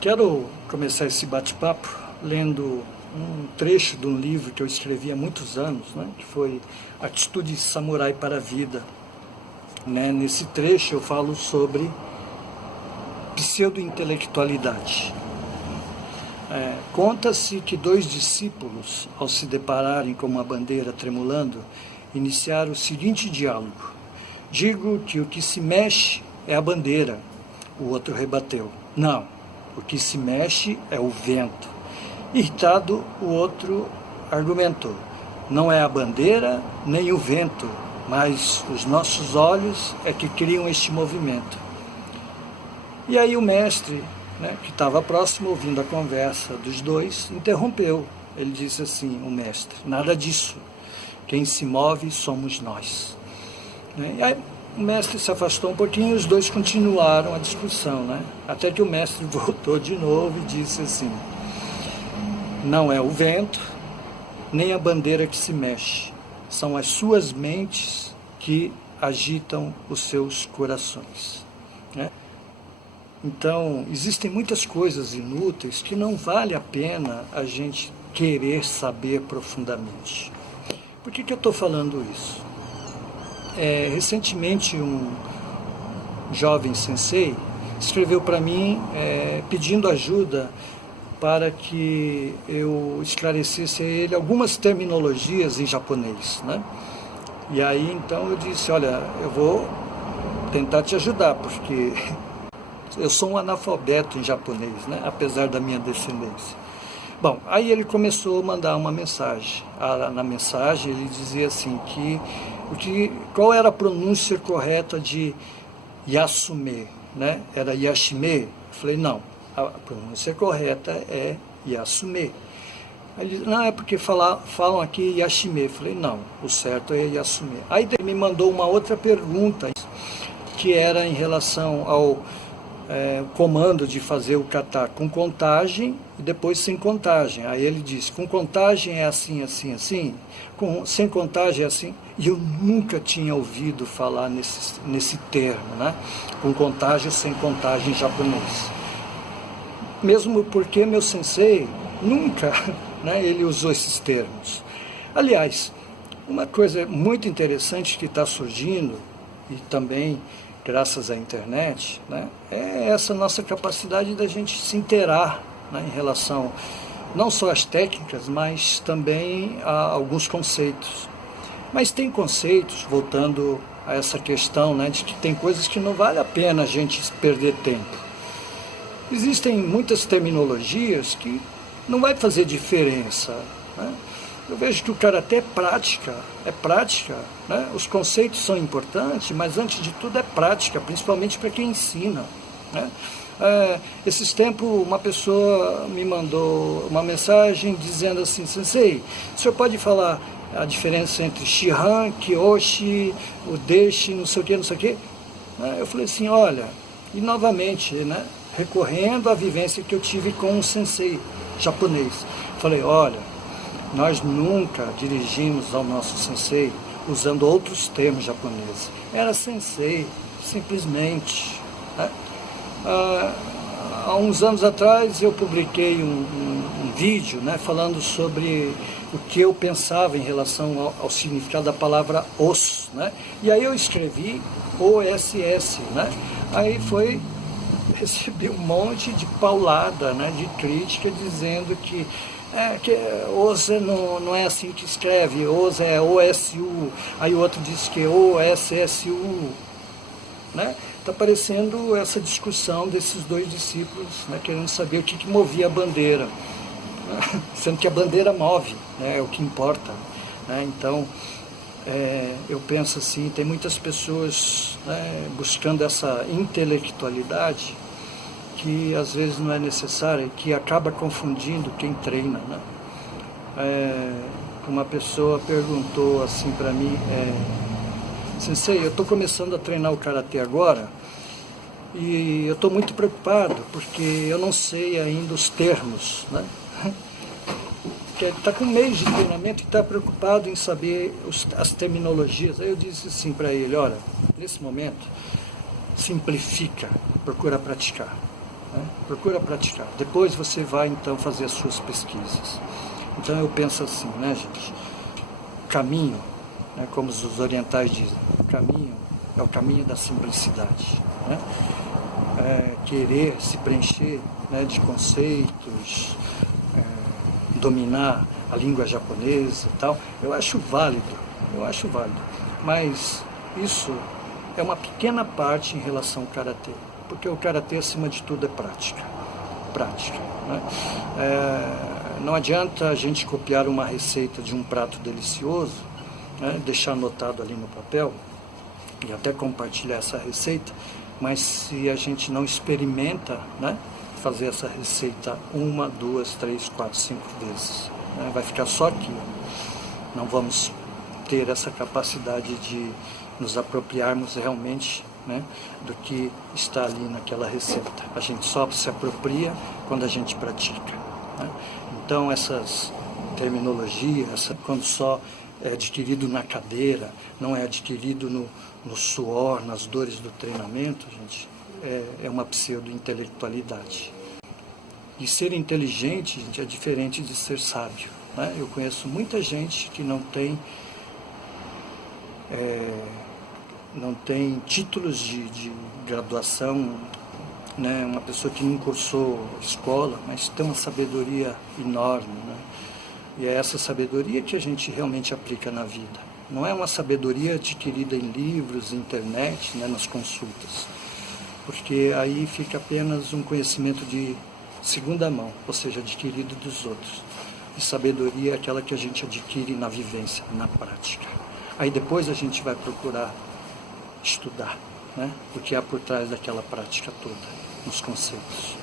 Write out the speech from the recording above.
Quero começar esse bate-papo lendo um trecho de um livro que eu escrevi há muitos anos, né, que foi Atitude Samurai para a Vida. Nesse trecho eu falo sobre pseudo-intelectualidade. Conta-se que 2 discípulos, ao se depararem com uma bandeira tremulando, iniciaram o seguinte diálogo: digo que o que se mexe é a bandeira. O outro rebateu: não, o que se mexe é o vento. Irritado, o outro argumentou: não é a bandeira nem o vento, mas os nossos olhos é que criam este movimento. E aí o mestre, que estava próximo, ouvindo a conversa dos dois, interrompeu. Ele disse assim, o mestre: nada disso, quem se move somos nós. E aí o mestre se afastou um pouquinho e os dois continuaram a discussão, até que o mestre voltou de novo e disse assim: não é o vento, nem a bandeira que se mexe, são as suas mentes que agitam os seus corações. Então, existem muitas coisas inúteis que não vale a pena a gente querer saber profundamente. Por que eu estou falando isso? Recentemente, um jovem sensei escreveu para mim pedindo ajuda para que eu esclarecesse a ele algumas terminologias em japonês. E aí, então, eu disse: olha, eu vou tentar te ajudar, porque eu sou um analfabeto em japonês, apesar da minha descendência. Bom, aí ele começou a mandar uma mensagem. Na mensagem ele dizia assim qual era a pronúncia correta de Yasume, Era Yashime? Eu falei: não, a pronúncia correta é Yasume. Aí ele disse: não, é porque falam aqui Yashime. Eu falei: não, o certo é Yasume. Aí ele me mandou uma outra pergunta, que era em relação ao comando de fazer o kata com contagem e depois sem contagem. Aí ele disse: com contagem é assim, assim, assim, sem contagem é assim. E eu nunca tinha ouvido falar nesse termo, com contagem, sem contagem em japonês. Mesmo porque meu sensei nunca ele usou esses termos. Aliás, uma coisa muito interessante que está surgindo, e também graças à internet, é essa nossa capacidade da gente se inteirar em relação não só às técnicas, mas também a alguns conceitos. Mas tem conceitos, voltando a essa questão, de que tem coisas que não vale a pena a gente perder tempo. Existem muitas terminologias que não vai fazer diferença. Eu vejo que o karatê é prática, os conceitos são importantes, mas antes de tudo é prática, principalmente para quem ensina. Esses tempos uma pessoa me mandou uma mensagem dizendo assim: sensei, o senhor pode falar a diferença entre Shihan, Kyoshi, o Deshi, não sei o que, Eu falei assim: olha, e novamente, recorrendo à vivência que eu tive com um sensei japonês, falei: olha, nós nunca dirigimos ao nosso sensei usando outros termos japoneses. Era sensei, simplesmente. Há uns anos atrás eu publiquei um vídeo falando sobre o que eu pensava em relação ao significado da palavra os. E aí eu escrevi OSS. Aí recebi um monte de paulada, de crítica, dizendo que os não é assim que escreve, os é OSU, aí o outro diz que é OSSU. Está aparecendo essa discussão desses 2 discípulos, querendo saber o que movia a bandeira, sendo que a bandeira move, é o que importa. Então, eu penso assim, tem muitas pessoas buscando essa intelectualidade que às vezes não é necessária e que acaba confundindo quem treina. Uma pessoa perguntou assim para mim: sensei, eu estou começando a treinar o karatê agora e eu estou muito preocupado porque eu não sei ainda os termos, que está com um mês de treinamento e está preocupado em saber as terminologias. Aí eu disse assim para ele: olha, nesse momento, simplifica, procura praticar. né? Procura praticar. Depois você vai, então, fazer as suas pesquisas. Então, eu penso assim, né, gente? Caminho, né, como os orientais dizem, o caminho é o caminho da simplicidade, né? Querer se preencher, né, de conceitos, dominar a língua japonesa e tal, eu acho válido, mas isso é uma pequena parte em relação ao karatê, porque o karatê, acima de tudo, é prática, né? Não adianta a gente copiar uma receita de um prato delicioso, né, deixar anotado ali no papel e até compartilhar essa receita, mas se a gente não experimenta, né, fazer essa receita 1, 2, 3, 4, 5 vezes, né, vai ficar só aquilo. Não vamos ter essa capacidade de nos apropriarmos realmente, né, do que está ali naquela receita. A gente só se apropria quando a gente pratica, né? Então, essas terminologias, quando só é adquirido na cadeira, não é adquirido no suor, nas dores do treinamento, gente, é uma pseudo-intelectualidade. E ser inteligente, gente, é diferente de ser sábio, né? Eu conheço muita gente que não tem títulos de graduação, né? Uma pessoa que não cursou escola, mas tem uma sabedoria enorme, né? E é essa sabedoria que a gente realmente aplica na vida. Não é uma sabedoria adquirida em livros, internet, né, nas consultas, porque aí fica apenas um conhecimento de segunda mão, ou seja, adquirido dos outros. E sabedoria é aquela que a gente adquire na vivência, na prática. Aí depois a gente vai procurar estudar, né, o que há por trás daquela prática toda, nos conceitos.